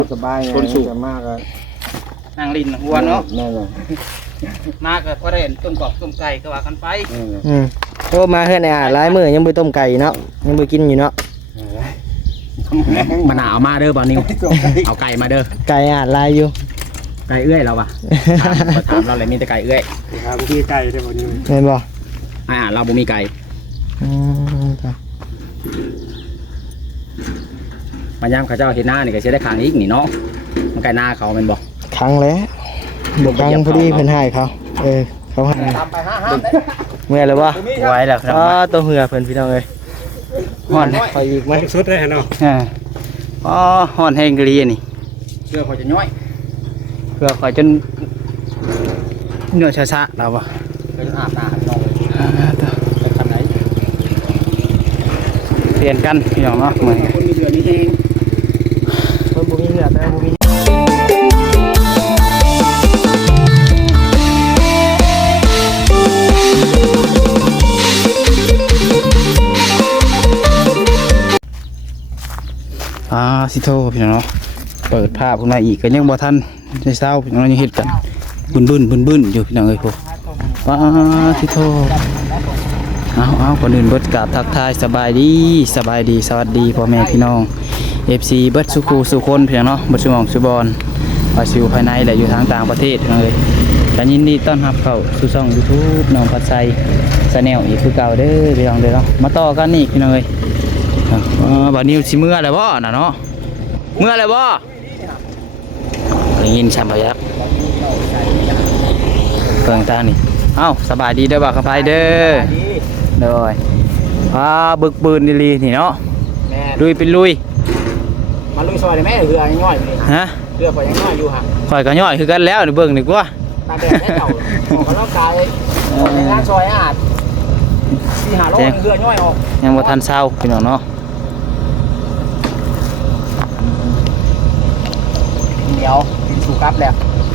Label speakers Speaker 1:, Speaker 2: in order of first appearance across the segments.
Speaker 1: สบายคนสูงมากเลย
Speaker 2: นางลินหัวเนาะ
Speaker 1: นั่นแหละ
Speaker 2: มากก็ได้ต้มกอกต้มไก่ก็ว่ากันไป
Speaker 3: โอ้มาเฮือนหลายมื้อยังบ่ต้มไก่เนาะยังบ่กินอยู่เนาะ
Speaker 2: มะนาวมาเด้อบ่าวนิวเอาไก่มาเด้อ
Speaker 3: ไก่หลายอยู่
Speaker 2: ไก่เอื้อยเราว่ะถามเราเลยมีแต่ไก่เอื้อย
Speaker 1: ครับมีไก่ได้บ่นิว
Speaker 3: แม่นบ่
Speaker 2: เราบ่มีไก่มายามเขาเจ้าเห็นหน้านี่ก็สิได้ขังอีกนี่เนาะมันไก่หน้าเขาแม่นบ่
Speaker 3: ขังแล้วบ่ขังพอดีเพิ่นให้เขาเขาให้
Speaker 2: ตามไป5ได้
Speaker 3: เมื่อแล้วบ่
Speaker 2: ไว้แล้วครับ
Speaker 3: ตัวเหือเพิ่นพี่น้องเอ้ยฮ้อนไปอีกมั้ย
Speaker 1: สุดได้เนาะ
Speaker 3: ฮ้อนแห้งกะลีนี่
Speaker 2: เชื่อเขาจะย่อย
Speaker 3: เพื่อคอยจนเนื้อชะๆเราบ่
Speaker 2: เป็นอาบน้ำน้องไปคันไหน
Speaker 3: เปลี่ยนกันพี่น้องเนาะมื้อนี้
Speaker 2: คนมีเดือนนี้เอง
Speaker 3: เพิ่นบ่มีเนื้อแต่บ่มีสิโทพี่น้องเนาะเปิดภาพขึ้นมาอีกก็ยังบ่ทันได้เศร้าพี่น้องยังเฮ็ดกันบึ้นอยู่พี่น้องเอ้ยพวกสิโทเอาก่อนอื่นเบิดกราบทักทายสบายดีสวัสดีพ่อแม่พี่น้อง FC เบิดสุขสุคนพี่น้องเนาะเบิดสุหม่องสุบอนว่าสิอยู่ภายในและอยู่ทางต่างประเทศพี่น้องเอ้ยก็ยินดีต้อนรับเข้าสู่ช่อง YouTube น้องพัดไซชาแนลอีกคือเก่าเด้อพี่น้องเด้อเนาะมาต่อกันอีกพี่น้องเอ้ยบัดนี้สิเมื่อแล้วบ่น่ะเนาะเมื่อแล้วบ่ได้ยินชัมพยักเพิ่งตานี่เอ้าสบายดีเด้อบ่าวขับไปเด้อโดยบึกบืนดีนี่เนาะลุยเป็นลุย
Speaker 2: มาลุยซอยได้ไหมเรือยังย่อยอยู่
Speaker 3: ฮะ
Speaker 2: เรือข่อยยังย่อยอยู่ฮะ
Speaker 3: ข่อยก็ย่อยคือกันแล้วนี่เบิ่งนี่กว่า
Speaker 2: ตาแดดได้เก่าออกกำลังกายในงานซอยอาด4-5 โลเรือย่อยออก
Speaker 3: ยังบ่ทันเช้าพี่น้องเนาะ
Speaker 2: เดี๋ยวกินสู่กับแล้ว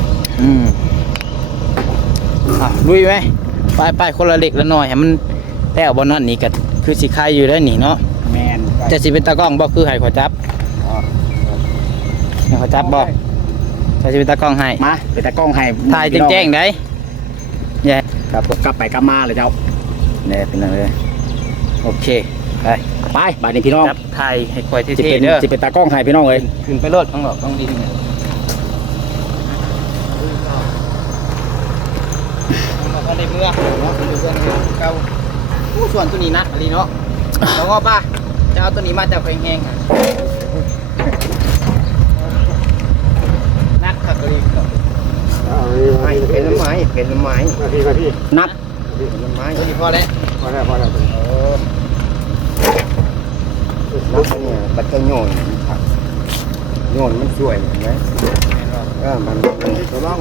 Speaker 3: ลุยไหมไปคนละเล็กละน้อยให้มันแล้วบ่นั่นนี่ก็คือสิคายอยู่ได้นี่เนาะ
Speaker 2: แม่น
Speaker 3: จะสิเป็นตากล้องบ่คือให้ขอจับให้ขอจับบ่จะสิเป็นตากล้องให้
Speaker 2: มาเป็นตากล้องให้
Speaker 3: ถ่ายแจ้งๆได้แย่
Speaker 2: ครับกลับไปกลับมาเลยเจ้า
Speaker 3: เนี่ยเป็นจังเลยโอเค
Speaker 2: ไปบัดนี้พี่น้อง
Speaker 3: จับถ่ายให้ค่อยเท่
Speaker 2: ๆเด้อสิเป็นตากล้องให้พี่น้องเอ้ย
Speaker 3: ขึ้นไปรถต้องหรอกต้องดินเนี่ยก็ได้เมื่อเนาะเป็นเพื่อนเก่าผู้ส่วนตัวนี้นัดอะไรเนาะแล้วก็ป้าจะเอาตัวนี้มาจากแห้งๆนัดขัดตัวนี้
Speaker 2: เป็นน้ำไม้นัด
Speaker 3: เป็นน้ำไม้ตัวนี้พอแล้ว
Speaker 2: นัดเนี่ยบัดเจ้าโยนมันสวยเห็นไหมมันตัวร่อง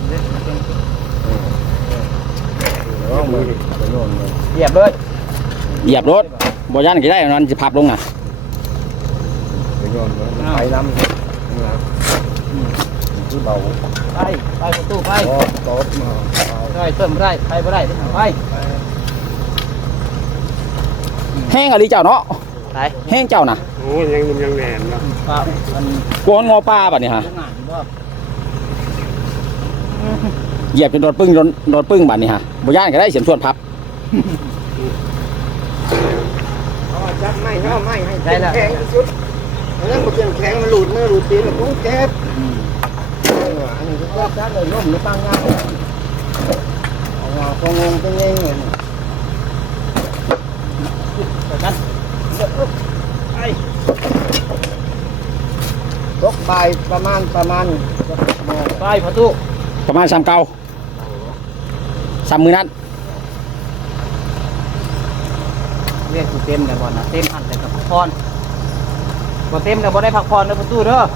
Speaker 2: มือ
Speaker 3: เหยียบเลย
Speaker 2: เหยียบรถบ่ยันกี่ได้มันจะพับลงน่ะ
Speaker 1: ไปน้ำ
Speaker 3: คือเบาไปประตูไป
Speaker 1: โต๊ะมา
Speaker 3: ได้เติมได้ไปบ่ได้ไป
Speaker 2: แห้งอะไรเจ้าเนาะแห้งเจ้าน่ะ
Speaker 1: โอ้ยังแหนมเนาะ
Speaker 2: กวนงอปลาแบบนี้ฮะเหยียบเป็นโดนปึ้งแบบนี้ฮะบ่ย่านก็ได้เสียมส่วนพับ
Speaker 1: จับไม่ให้แข็งสุดแล้วมันเป็นแข็งมันหลุดตีนมันเจ็บอันนี้ก็จับเลยล้มหรือตั้งงานคงงเป็นยังไง
Speaker 3: กัน
Speaker 1: ตกไปประมาณ
Speaker 3: ไปประตู
Speaker 2: ประมาณ3 เก้า3 มือนั้น
Speaker 3: เรียกเต็มเลยบ่นะเต็มหันแต่กับพักผ่อนบ่เต็มแต่บ่ได้พักผ่อนเด้อประตูเด้อ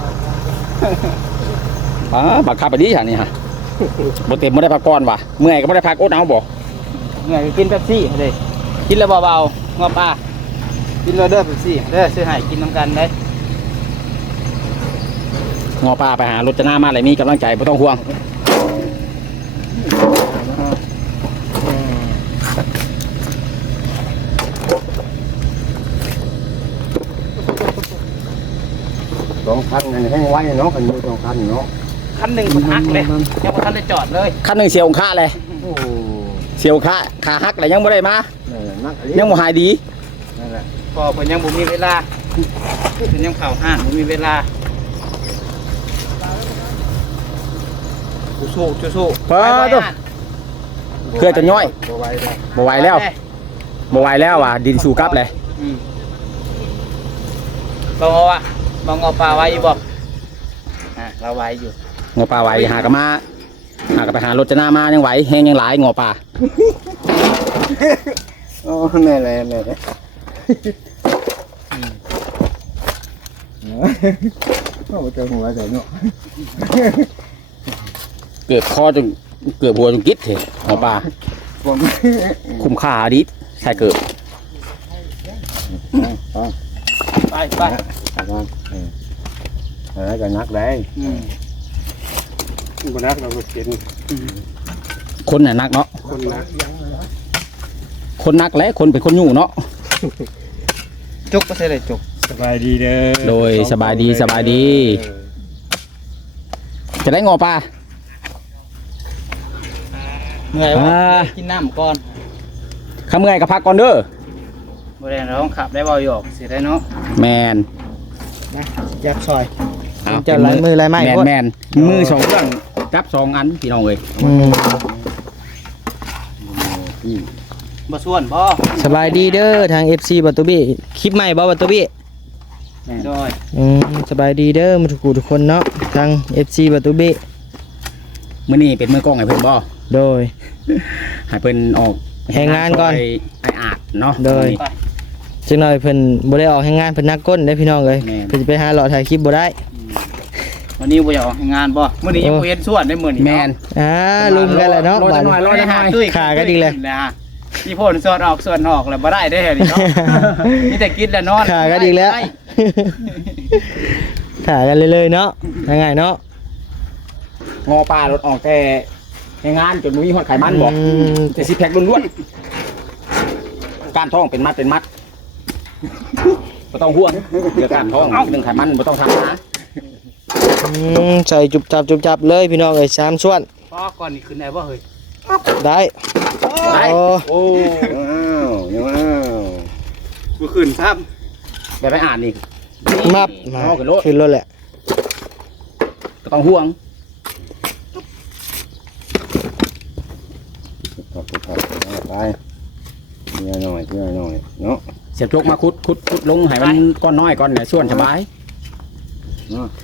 Speaker 2: บังคับไปดีอย่างนี้ฮะบ่เต็มบ่ได้พักก่อนว่ะเมื่อยก็บ่ได้พักอดเอาบ่
Speaker 3: เมื่อยกินเป๊ปซี่เด้กินแล้วเบาๆงอป้ากินแล้วเด้อเป๊ปซี่เด้อซื้อให้กินน้ำกันได้
Speaker 2: งอปลาไปหารถจะหน้ามาอะไรมีกำลังใจไม่ต้องห่วง
Speaker 1: ลองพ
Speaker 2: คันนั้นให้ไว้เนาะคันมือสองคันเนาะ
Speaker 4: คันหนึ่งมันหักเลยยังบ่ทันได้จอดเลย
Speaker 3: คันหนึงเสียวองค่าเลย
Speaker 2: โอ้
Speaker 3: เสียวค่าขาหักแล้วยังบ่ได้มา
Speaker 2: นั่นแหละนักอัน
Speaker 3: ยั
Speaker 2: นี้
Speaker 3: งบ่หายดี
Speaker 2: นั่นแหละ
Speaker 4: พอเพิ่นยังบ่มีเวลาเพิ่นยังเข้าห้างบ่มีเวลาสู้
Speaker 3: พอตัวเครือจะย่อย
Speaker 2: บ่ไหวแล้ว
Speaker 3: บ่ไหวแล้วบ่ไหวแล้วว่ะดินสู่กลับเลย
Speaker 4: บ่งอวะบ่งอปลาไว้อยู่บ่เราไว้อยู่
Speaker 3: งอปลาไหวหากะมาหากะไปหารถจะหน้ามายังไหวแห้งยังหลายงอปลา
Speaker 2: โอ้แม่เลยแม่เลยโอ้เจอหัวใส่เนาะ
Speaker 3: เกือบคอจนเกือบหัวจนกิดเถอะงอปลา
Speaker 2: ผม
Speaker 3: คุ้มค่าดิใช่เกือบ
Speaker 4: ไป
Speaker 2: ก็นักได้บ่นักเราก็เห็น
Speaker 3: คนน่ะนักเนาะ
Speaker 2: คนนัก
Speaker 3: คนนักและคนเป็นคนอยู่เนาะ
Speaker 4: จุกก็ใช่เลยจุก
Speaker 2: สบายดีเด้อ
Speaker 3: โดยสบายดีสบายดี จะได้งอปลา
Speaker 4: เหนื่อยวะกินน้ำก่อน
Speaker 3: ข้าเมื่อยกับพักก่อนเด้อ
Speaker 4: บ่ได้เราต้องขับได้บ่หยอกสิได้เนาะ
Speaker 3: แมน
Speaker 1: อยากซอย
Speaker 3: เอา
Speaker 1: จะลายมือลายไม้
Speaker 3: แมน
Speaker 1: พวก
Speaker 3: แมนมือสองเครื่องจับสองอันพี่น้องเอ้ย
Speaker 4: บ่ส่วนบ่
Speaker 1: สบายดีเด้อทาง FC บัตตุบี้คลิปใหม่บ่บัตตุบี้
Speaker 4: โดย
Speaker 1: สบายดีเด้อมาทุกคนเนาะทาง FC บัตตุบี้
Speaker 3: มื้อนี้เป็นมื้อกล้องให้เพิ่นบ่
Speaker 1: โดย
Speaker 3: ให้เพิ่นออก
Speaker 1: แห่งงานก่อน
Speaker 3: ไออาดเนาะ
Speaker 1: โดย จังหน่อยเพิ่นบ่ได้ออกให้งานเพิ่นนักก้นเด้อพี่น้องเอ้ย
Speaker 3: แม่น
Speaker 1: เพิ่นสิไปหาหลอดถ่ายคลิปบ่ได้
Speaker 4: วันนี้บ่อยากออกงานบ่มื้อนี้ยังบ่เห็นส่วนได้มื้อนี้
Speaker 3: แมน
Speaker 1: ลุมกันแหละเนาะ
Speaker 3: รอจังหน่อย
Speaker 4: รอจะหาตุ้ย
Speaker 1: ขากันอีกเลย
Speaker 4: นะนี่พ่นส่วนออกส่วนออกแล้วบ่ได้เด้อนี่เนาะมีแต่กินแล้วนอน
Speaker 1: ขากันอีกแล้วขากันเลยๆเนาะยังไงเนาะ
Speaker 3: งอปลารถออกแต่แห่งงานจนบ่มีฮอดไขมันบ่แต่สิแพ็คล้วนๆการท้องเป็นมัดบ่ต้องห่วงเรื่องการท้องเรื่องไขมันบ่ต้องทำนะ
Speaker 1: ใส่จุบจับเลยพี่น้องเอ้ย3ส่วน
Speaker 4: พอก่อนนี่ขึ้นได้บ่เฮ้ย
Speaker 1: ได้
Speaker 3: ไป
Speaker 1: โอ้
Speaker 3: โอ้
Speaker 2: อ้าวยังอ้าว
Speaker 4: บ่ขึ้นครับ
Speaker 3: แบบไปอ่านนี่
Speaker 1: มับมาขึ้นรถแหละ
Speaker 3: ก็ต้องห่วง
Speaker 2: ไปเนื้อหน่อยเนาะ
Speaker 3: เสียบจกมาคุดลงให้มันก้อนน้อยก่อนเนี่ยส่วนสบาย
Speaker 2: เนาะ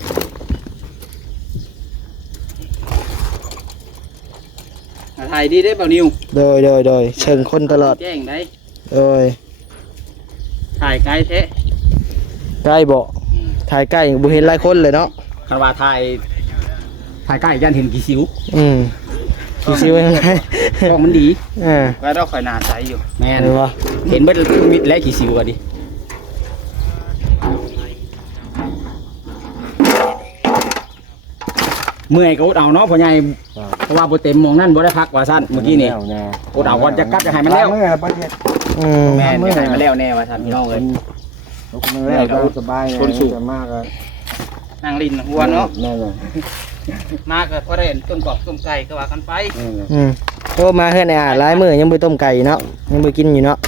Speaker 4: ถ่ายดีได้เปล่านิว
Speaker 1: โดยเชิงคนตลอด
Speaker 4: แจ้งได้
Speaker 1: โดย
Speaker 4: ถ่ายไกลแท้
Speaker 1: ใกล้บ่ถ่ายใกล้บ่เห็นหลายคนเลยเนาะ
Speaker 3: คันว่าถ่ายใกล้ยันเห็นกี่สิว
Speaker 1: ชิวๆยังไง
Speaker 3: กล้องมันดี
Speaker 4: ไว้เราคอยหน้าใสอยู่
Speaker 3: แม่น
Speaker 1: เห็นบ่
Speaker 3: เห็นเบิดมิดและกี่สิวก็ดิเมื่อยก็อดเอาเนาะพ่อใหญ่เพราะว่าบ่เต็มหมองนั่นบ่ได้พักว่าซั่นเมื่อกี้นี่อดเอาก่อนจะกลับจะให้มันแล้ว
Speaker 2: เมื่อประเทศ
Speaker 3: แม่นจะให้มันแล้วแน่ว่าซั่นพี่น้องเอ้ย
Speaker 2: ลูกมือแล้วก็สบายจะมากเลย
Speaker 4: นางลินหัวเนาะ
Speaker 2: นั่นแหละ
Speaker 4: มากก็พอได้เห็นต้มกอกต้มไก่ก็ว่ากันไป
Speaker 2: นั่นแหละ
Speaker 1: โอ้มาเฮือนไอ้อาหลายมื้อยังบ่ต้มไก่เนาะยังบ่กินอยู่เนาะ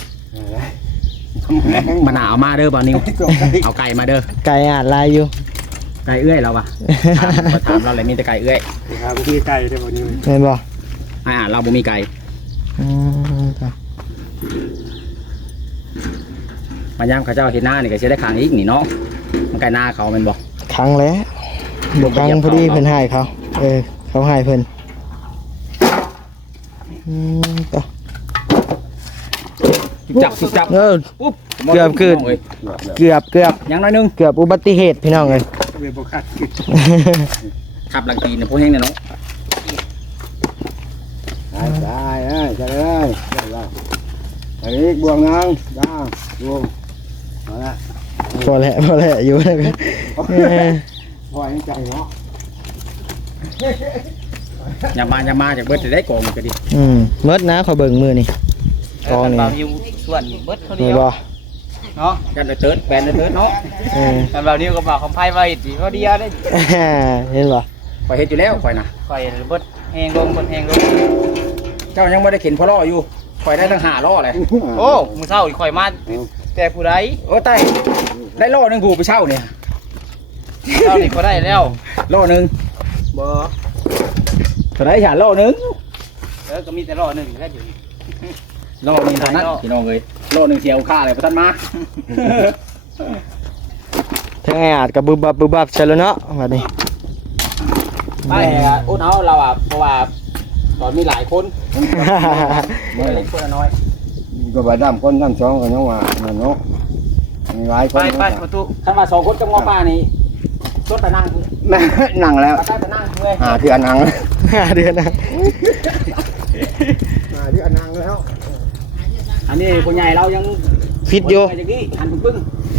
Speaker 3: มันเอามาเด้อบ่าวนิวเอาไก่มาเด้อ
Speaker 1: ไก่อาหลายอยู่
Speaker 3: ไก่เอื้อยเราป่ะถามเราเลยมีแต่ไก่เอื้อย
Speaker 2: ครับที่ไก่ได้บ่นี่
Speaker 1: เห็นบ่
Speaker 3: เราบ่มีไก่
Speaker 1: ครับ
Speaker 3: มันยามเขาเจ้าเห็นหน้านี่ก็สิได้ขางอีกนี่เนาะมันไก่หน้าเขาแม่นบ่
Speaker 1: ครั้งแล้วบ่ครั้งพอดีเพิ่นให้เขาเขาให้เพิ่นต่อ
Speaker 3: จับ อุ๊บ
Speaker 1: เกือบขึ้น เกือบ
Speaker 3: ยังน้อยนึง
Speaker 1: เกือบอุบัติเหตุพี่น้องเอ้ย
Speaker 2: เวบคัด
Speaker 3: ขับหลังตีนนะพวกแห้งเนี่ยเนาะ
Speaker 2: ได้จะเลยอันนี้บวงนางจ้าบวงมาละ
Speaker 1: พอแล้วอยู่แล้วกัน
Speaker 2: พอให้ใจเนาะ
Speaker 3: อย่ามาจากเบิดจะได้กองมันก็ดี
Speaker 1: เมดนะขอเบิ่งมือนี่กองนี่
Speaker 4: เบาอยู่ส่วนเบิดเขาเดี
Speaker 1: นี่
Speaker 4: ยว
Speaker 1: บ่
Speaker 4: เนาะกันเติร์ดแบนเติร์ดเนาะ แต่แบบนี้ก็บอกคำไพ่ไว้ดีก็ดีได้
Speaker 3: เห็นบ่
Speaker 2: ข่อยเฮ็ดอยู่แล้วข่อยนะ
Speaker 4: คอยเบิดแหงลงเบิดแหงลง
Speaker 2: เจ้ายังไม่ได้เข็นพอล้ออยู่ข่อยได้ตั้ง5ล้อเลย
Speaker 4: โอ้มือเศร้าอีกคอยมาแต่ผู้ใด
Speaker 2: โอ้ใต้ได้ล้อหนึงผูไปเช่าเนี่ย
Speaker 4: เจ้านี่ก็ได้แล้ว
Speaker 2: ล้อหนึง
Speaker 4: บ่
Speaker 2: เท่าไหร่ฉันล้อหนึง
Speaker 4: ก็มีแต่รอหนึ่งแค่อยู่นี่
Speaker 2: ล้อหนึงเท่านั้นพี่น้องเอ้ยล้อหนึงเสียค่าอะไรบ่ทันมา
Speaker 3: ทั้งไอ้อาจกับบึบบับใช่แล้วเนาะบัดนี้
Speaker 4: ไปอุ้นเอาเราอ่ะเพราะว่าตอนมีหลายคนไม่เล็กคนน้อย
Speaker 2: ก็บ่ดำคนทั้งสองก็ยังว่านั่นเนาะมีหลายค
Speaker 4: ไป
Speaker 2: น
Speaker 4: ไปประตูขันมา2คนกับงอป้านี่ชดไปนั่ง
Speaker 2: แม่นั่งแล้ว
Speaker 4: ไปนั่งเมื่อย
Speaker 2: เทื่อนั่ง
Speaker 3: 5 เดือนนะ
Speaker 1: มาที่อนังแล้ว
Speaker 4: อันนี้คนใหญ่เรายัง
Speaker 3: ฟิตอยู่
Speaker 4: อย่างนี้หันปึ้ง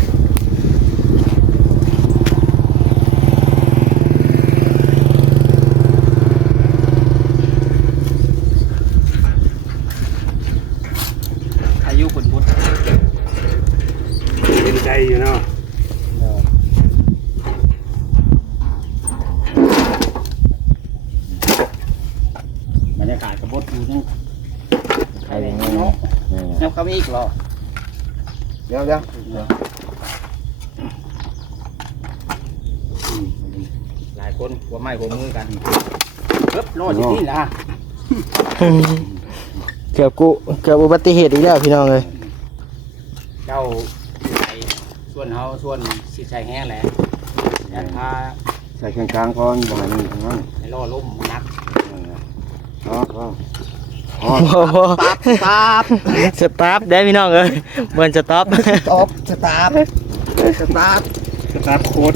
Speaker 4: อายุคนพุทธ
Speaker 1: เป็นใจอยู่เนาะ
Speaker 4: บรรยากาศกระบดอยู่นี่
Speaker 2: ใครอย่างนี้เนาะ
Speaker 4: แล้วเขาอีกเหรอ
Speaker 2: เดี๋ยว
Speaker 4: หลายคนหัวไม้หัวมือกันเอ๊บโน่นที่นี่นะ
Speaker 3: เกือบอุบัติเหตุอีกแล้วพี่น้องเอ้ย
Speaker 4: เจ้าไอ้ส่วนเขาส่วนสิใจแห้งแหละยันพา
Speaker 2: ใส่เครื่องกลางก่อนบ่ให้มันนั่น
Speaker 4: ให้ล่อลุ่มนัก
Speaker 2: เนาะก็
Speaker 3: โอ้โหสตาร์ทได้พี่น้องเอ้ยเหมือนสต็อป
Speaker 1: ตบสตาร์ทสตาร์ทโคตร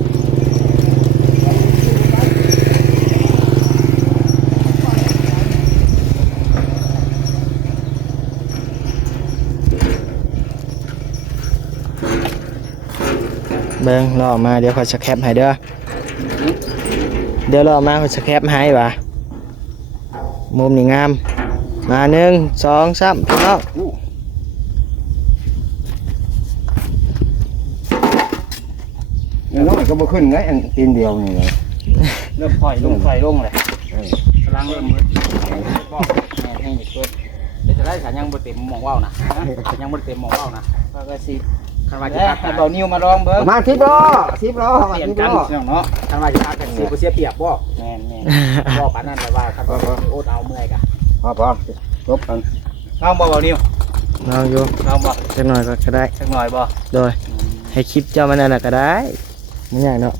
Speaker 3: เบิ่งรอมาเดี๋ยวขอยสแคปให้เด้อเดี๋ยวรอมาขอยสแคปให้ว่ะมุมนี่งามมา1 2 3พี่น้อง
Speaker 2: น้อยก็บ่ขึ้นไงอันตีนเดียวนี่เลย
Speaker 4: เริ่มปล่อยลงเลยกำลังเริ่มมืดบอกแม่ให้เกิดเดี๋ยวจะได้ฉันยังบ่เต็มมองว่าวนะยังบ่เต็มมองว่าวนะก็สิคันว่าจะให้เบานิ้วมาลองเบิ่ง
Speaker 1: มา10 ล้อ10 ล้อ
Speaker 4: เปลี่ยนกันเนาะคันว่าจะพากันสิบ่เสียเปรียบบ่แม่นบ่ปานนั้นแต่ว่าคันว่าโอ๊ตเอาเมื่อยกะ
Speaker 2: พอจบกัน
Speaker 4: ลองบ่เบานิ้ว
Speaker 3: ลองอยู่
Speaker 4: ลองบ่
Speaker 3: จักหน่อยก็ได้
Speaker 4: สักหน่อยบ่
Speaker 3: โดยให้คลิปเจ้ามันนั่นน่ะก็ได้มันใหญ่เนาะ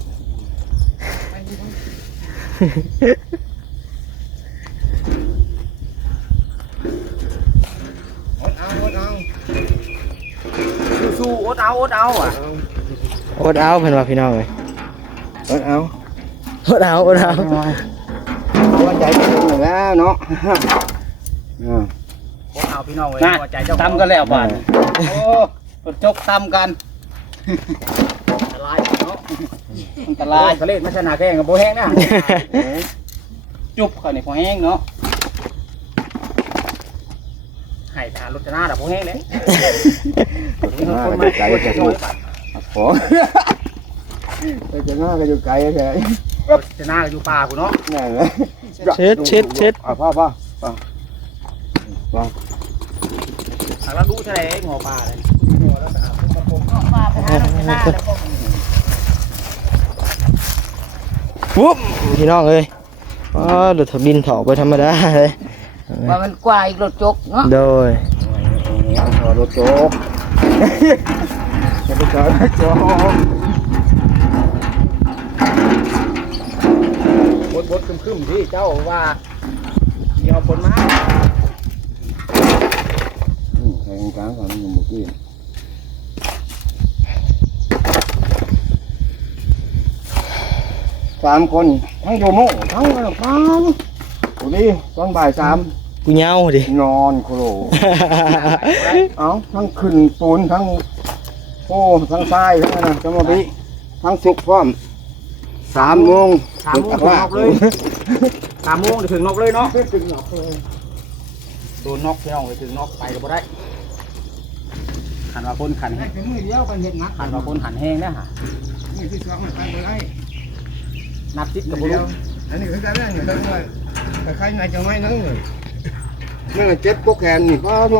Speaker 4: สู้ๆโอ๊ตเอาอ่ะ
Speaker 3: อดเอาเพิ่นว่าพี่น้องเอ้ย
Speaker 2: เอา
Speaker 3: อดเอา
Speaker 2: ตัวใจเป็นอยู่แล้วเนาะ
Speaker 4: โอ๊ตเอาพี่น้องเว้ยหัวใจเจ้าตำกันแล้วบาดโอ้รถจกตำกันอันตรายเนาะอันตรายทะเลไม่ชนะแข่งกับโบแห้งนะจุบเขาในโบแห้งเนาะให้ทานรถชนะแต่โบแห้งเลย
Speaker 2: คนมาใจจะสู้ขอจะน่าก็อยู่ไกลแค่
Speaker 4: ชนะอยู่ป่ากูเนาะ
Speaker 2: นั่นเลย
Speaker 3: เช็ด
Speaker 2: พ่อ
Speaker 4: หากเราดูทะเลหัวป่าเลย
Speaker 3: ปุ๊บพี่น้องเอ้ยอ๋อรถบินถอกไปธรรมดาเลย
Speaker 5: ว่ามันกว่าอีกรถจกเนาะ
Speaker 3: โดย
Speaker 2: รถโจ๊กจะไปจอดรถโจ๊ก
Speaker 4: บดคึมๆที่เจ้าว่าเดี๋ยวคนมา
Speaker 2: แข่งกลางกันอยู่เมื่อกี้3 คนทั้งโยโม่ทั้งฟังวันนี้ตอนบ่าย3
Speaker 3: กูเหงาดิ
Speaker 2: นอนโคโลเอาทั้งขึ้นปูนทั้งโอ้ทั้งทรายทั้งนั้นจังหวะนี้ทั้งสุกพร้อม3 โมง
Speaker 4: 3 โมงถึงนกเลย3 โมงถึงนกเลยเนาะโดนนกพี่น้องไปถึงนกไปก็บ่ได้ขันว่าคนขัน
Speaker 2: ให้มือเดียวกันเห็ดนัก
Speaker 4: ขันว่าคนขันแห้งนะฮะ
Speaker 2: มือที่สองมันไปบ่ได้
Speaker 4: นับจิต
Speaker 2: กั
Speaker 4: กั
Speaker 2: บบ บุ
Speaker 4: บุ
Speaker 2: รุ
Speaker 4: รุ
Speaker 2: ษ
Speaker 4: ษ
Speaker 2: อันนี้คือการเล่นอยู่แล้วว่าแต่ใครนายจะไม่นั่งเลยนั่นเจ็บพวกแขนนี่พ่อพ่อ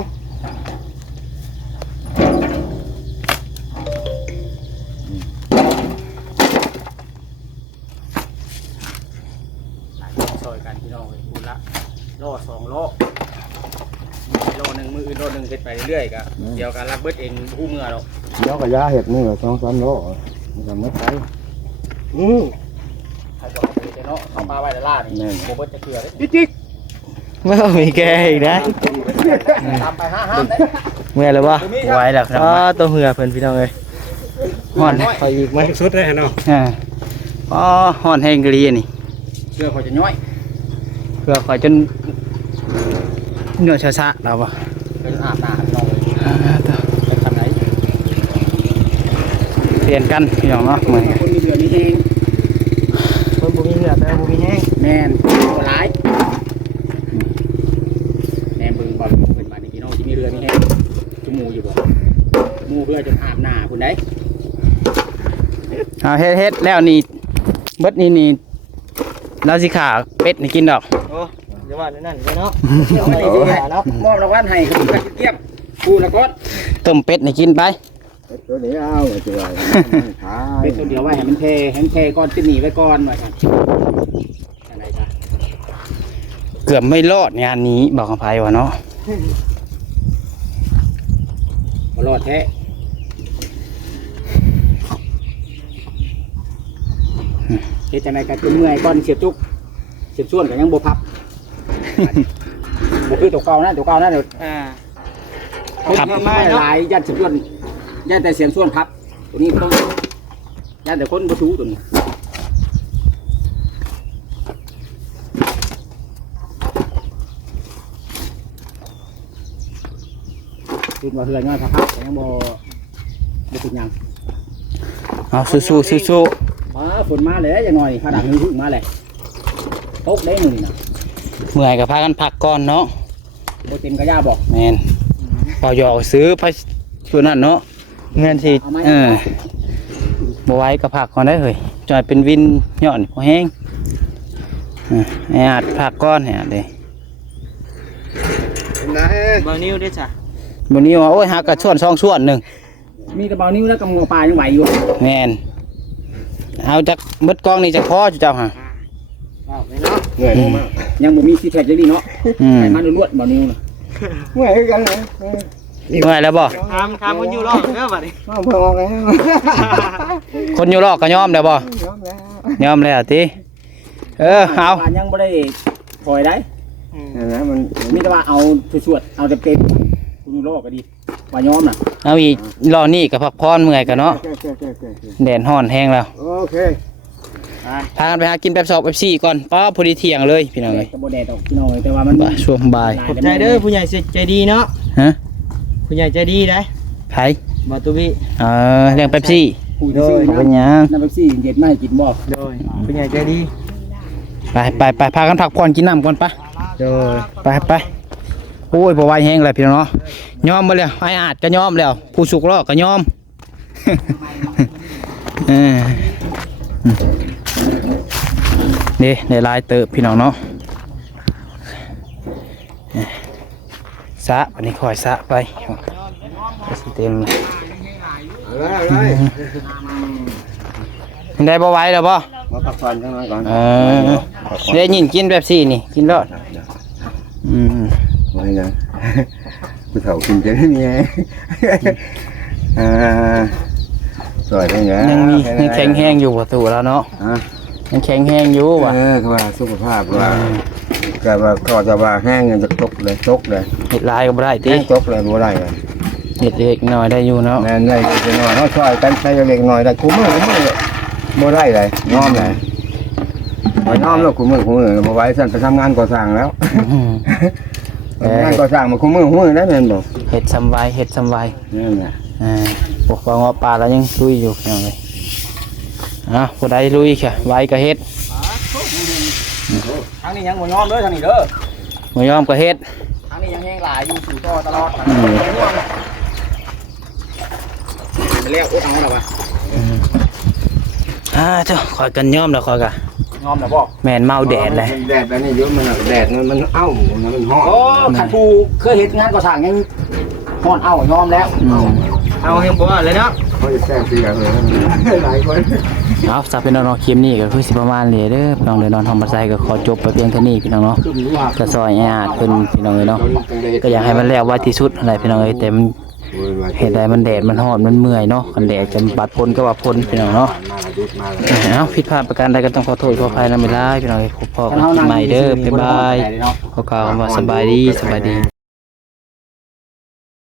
Speaker 4: ซอยกันพี่น้องเลยคุณละโล2 โลโลหนึ่งมืออื่นโลหนึ่งเฮ็ดไปเรื่อยๆก็เดี๋ยวการรักเบิดเองผู้เมื่อหรอก
Speaker 2: เดี๋ยวก็ยาเห็ดนี่แหละ2-3 โลมันก็ไม่ไป
Speaker 4: ถ้าจะเอาไปเนาะเอาปลาไว้ในล่านี่โบเบิดจะเกลือเลย
Speaker 2: จิ๊ก
Speaker 3: เมื่อมีแกอีกนะ
Speaker 4: ตามไปห้ามได้
Speaker 3: เมื่อแล้วบ่
Speaker 4: ไว้แล้วครับ
Speaker 3: อ๋อตัวเหือเพิ่นพี่น้องเอ้ยฮ้อน
Speaker 1: ไปอีกไหมสุดเลยเนาะ
Speaker 3: อ่าอ๋อฮ้อนแห้งกะลีอันนี่
Speaker 4: เกลือเขาจะย่อย
Speaker 3: เพื่อคอยจนเหนื่อยช้าๆเราบ่
Speaker 4: เป็นอาบน้ำพี่น้องเลย
Speaker 3: อ่าต่อ
Speaker 4: ไปทำไหน
Speaker 3: เปลี่ยนกันพี่น้องเนาะมื้อนี้
Speaker 4: คนมีเดือนนี้เอง
Speaker 3: คนบ่มีเหงื่อแต่บ่มีแห้ง
Speaker 4: แม่นตัวร้ายแม่นเบิ่งบ่เป็นบ้านนี้พี่น้องที่มีเรือมีแห้งจุมูอยู่บ่มูเพื่อจะอาบน้ำคุณได้
Speaker 3: เอาเฮ็ดแล้วนี่เบิดนี่เราสิขาเป็ดนี่กินดอก
Speaker 1: โอ้เดี๋ยวว่านั่นไปเนาะ
Speaker 4: เอาไปดีๆเนาะมอบรางวัลให้คุณตะเกียบกูละก้อน
Speaker 3: ต้มเป็ดนี่กินไป
Speaker 2: ตัวนี้เอาตัวใหญ่ขาย
Speaker 4: เป็นตัวเดียวไว้ให้มันเทให้มันเทก้อนที่หนีไว้ก่อนไว้ครับอะไรจ้ะ
Speaker 3: เกือบไม่รอดงานนี้บอกกับไผว่าเนาะ
Speaker 4: บ่รอดแท้เฮ็ดจังได๋ก็จนเมื่อยก่อนเสียบจุกเสียบส่วนก็ยังบ่พับบ่คือตัวเก่านะเดี๋ยว
Speaker 3: ครับ
Speaker 4: หลายยันเสียบส่วนยันแต่เสียบส่วนพับตัวนี้ต้องยันแต่คนบ่สู้ตัวนี้คิดว่าเฮือน้อยพับก็ยังบ่ถึงหยัง
Speaker 3: เอาสู้ๆ
Speaker 4: มาฝนมาเลยอย่างหน่อยข้าดังพึ่งมาเลยตกได้หนึ่งนะ
Speaker 3: ๆเมื่อยก็พากันพักก่อนเนาะ
Speaker 4: โบเต็มกระยาบอก
Speaker 3: แม่นพอหยอกซื้อไปส่วนนั้นเนาะเงินสิบ่ไหว้ก็พักก่อนได้เฮ้ยจอยเป็นวินยอดนี่พอแห้งไอ้อาจพักก่อนเนี่ยเด้
Speaker 2: นะ
Speaker 1: บางนิ้วได้จ้ะ
Speaker 3: บ่นี้ว่าโอ้ยหากระส่วน2ส่วนหนึง
Speaker 4: มีกระเป๋านิ้วแล้วกำงอปลายังไหวอยู่
Speaker 3: แม่นเอาจากเบิดกองนี่จะพอจุเจ้าฮะ
Speaker 2: เหนื่อยมาก
Speaker 4: ยังบ่มีซีแพคเลยดีเนาะ
Speaker 3: อืม
Speaker 4: ไขมันล้วนๆเบานิ้วนะ
Speaker 2: เหนื่อยกันเลย
Speaker 3: เมื่อยแล้วบ่
Speaker 1: ทำคนอยู่รอบเด้อบัดนี้
Speaker 2: มาเพิ่งออกแล้ว
Speaker 3: คนอยู่รอกก็ยอมแล้วบ่
Speaker 2: ยอมแล้ว
Speaker 3: ยอมแล้วติเอา
Speaker 4: ปลายังบ่ได้ปล่อยได้
Speaker 2: นั่นแหละมัน
Speaker 4: มีแต่ว่าเอาสวดๆเอาเต็มๆคุณโลกก็ดีปลาย้อมน่ะ
Speaker 3: เอาอีกรอนี่ก็พักพรเมื่อยกันเนาะแดดร้อนแห้งแล้ว
Speaker 2: โอเค
Speaker 3: พากันไปหากินแป๊บ2แป๊บ4ก่อนป้าพอดีเที่ยงเลยพี่น้องเอ้ย
Speaker 4: กระโบแดดออกพี่น้องแต่ว่ามัน
Speaker 3: บ่ช่วงบ่าย
Speaker 1: ขอบใจเด้อผู้ใหญ่ใจดีเนาะ
Speaker 3: ฮะ
Speaker 1: ผู้ใหญ่ใจดีได้
Speaker 3: ไผ
Speaker 1: บาตูบี้
Speaker 3: เรื่องแป๊บซี่
Speaker 4: ผู้ที่ซื้อ
Speaker 3: บ่เป็น
Speaker 4: น้
Speaker 3: หยัง
Speaker 4: ำน้ำเป๊ปซี่เย็นมาให้กินบ่
Speaker 1: โดยผู้ใหญ่ใจดี
Speaker 3: ไปพากันพักผ่อนกินน้ำก่อนปะ
Speaker 1: โดย
Speaker 3: ไปโอ้ยบ่ไหวแห้งเลยพี่น้องเนาะยอมบ่แล้วไอ้อาจก็ยอมแล้ว ผู้สุกรอก็ยอม นี่ได้ลายเติบพี่น้องเนาะสะอันนี้คอยสะไปสิเต็มเลย
Speaker 2: อะไร
Speaker 3: ได้บ่ไหวแล้วบ่
Speaker 2: มาพักผ่อนข้างในก่อน
Speaker 3: ได้ยินกินแบบสี่นี่กินรอด
Speaker 2: ไว้นะผู้เฒ่ากินจะไม่มีไงสวยได้ไง
Speaker 3: ยังแข็งแห้งอยู่ประตูแล้วเนาะยังแข็งแห้งอยู่ว่ะ
Speaker 2: คือว่าสุขภาพว่าก็ว่าขอจะว่าแห้งจะตกเลย
Speaker 3: เห็ดลายก็บ่ได้ติ
Speaker 2: แห้งตกเลยบ่ได้เลย
Speaker 3: เห็ดเล็กหน่อยได้อยู่เนาะ
Speaker 2: แม่นได้จะน้อยเขาช่วยกันใช้เล็กหน่อยได้คุ้มมือบ่ได้เลยน้อมเลยไปน้อมแล้วคุ้มมือมาไว้สั่นไปทำงานก่อสร้างแล้วงานก่อสร้างมาคุ้มมือได้แม่นบ่
Speaker 3: เห็ดสำไวเห็ดสำไว
Speaker 2: นี่แหละ
Speaker 3: ปกป้องปลาแล้วยังลุยอยู่ยังไงผู้ใดลุยค่ะไวก็เห็ด
Speaker 4: ทางนี้ยังบ่ยอมเด้อทางนี้เด้อ
Speaker 3: บ่ยอมก็เห็ด
Speaker 4: ทางนี้ยังแห้งหลายอยู่สู่ต่อตลอดไปแล้วเอาแล้ววะ
Speaker 3: เจ้าคอยกันย่อมแล้วคอยกะ
Speaker 4: งอมแล้วบ่
Speaker 3: แม่นเมาแดดเลย
Speaker 2: แดดแบบนี้เยอะมันแดดมันเอ้ามันฮ้อน
Speaker 4: โอ้ขันผู้เคยเฮ็ดงานก่อสร้างยังฮ้อนยอมแล้วเอาเฮงบ่เลยเนาะ
Speaker 2: เขาจะแซงเสียเลยหลายคน
Speaker 3: เอาสับเป็นน้องๆคลิปนี้ก็คือสิประมาณนี้เด้อพี่น้องเด้อนอนทอมบัดไซก็ขอจบไปเพียงเท่านี้พี่น้องเนาะก็ซอยอาดเพิ่นพี่น้องเอ้ยเนาะก็อยากให้มันแล้วไวที่สุดอะไรพี่น้องเอ้ยแต่มันเฮ็ดได้มันแดดมันร้อนมันเมื่อยเนาะคันแดดจะบาดพ้นก็ว่าพ้นพี่น้องเนาะเอาผิดพลาดประการใดก็ต้องขอโทษขออภัยนำเวลาพี่น้องเอ้ยพบพอกันใหม่เด้อบ๊ายบายขอกล่าวคำว่าสบายดี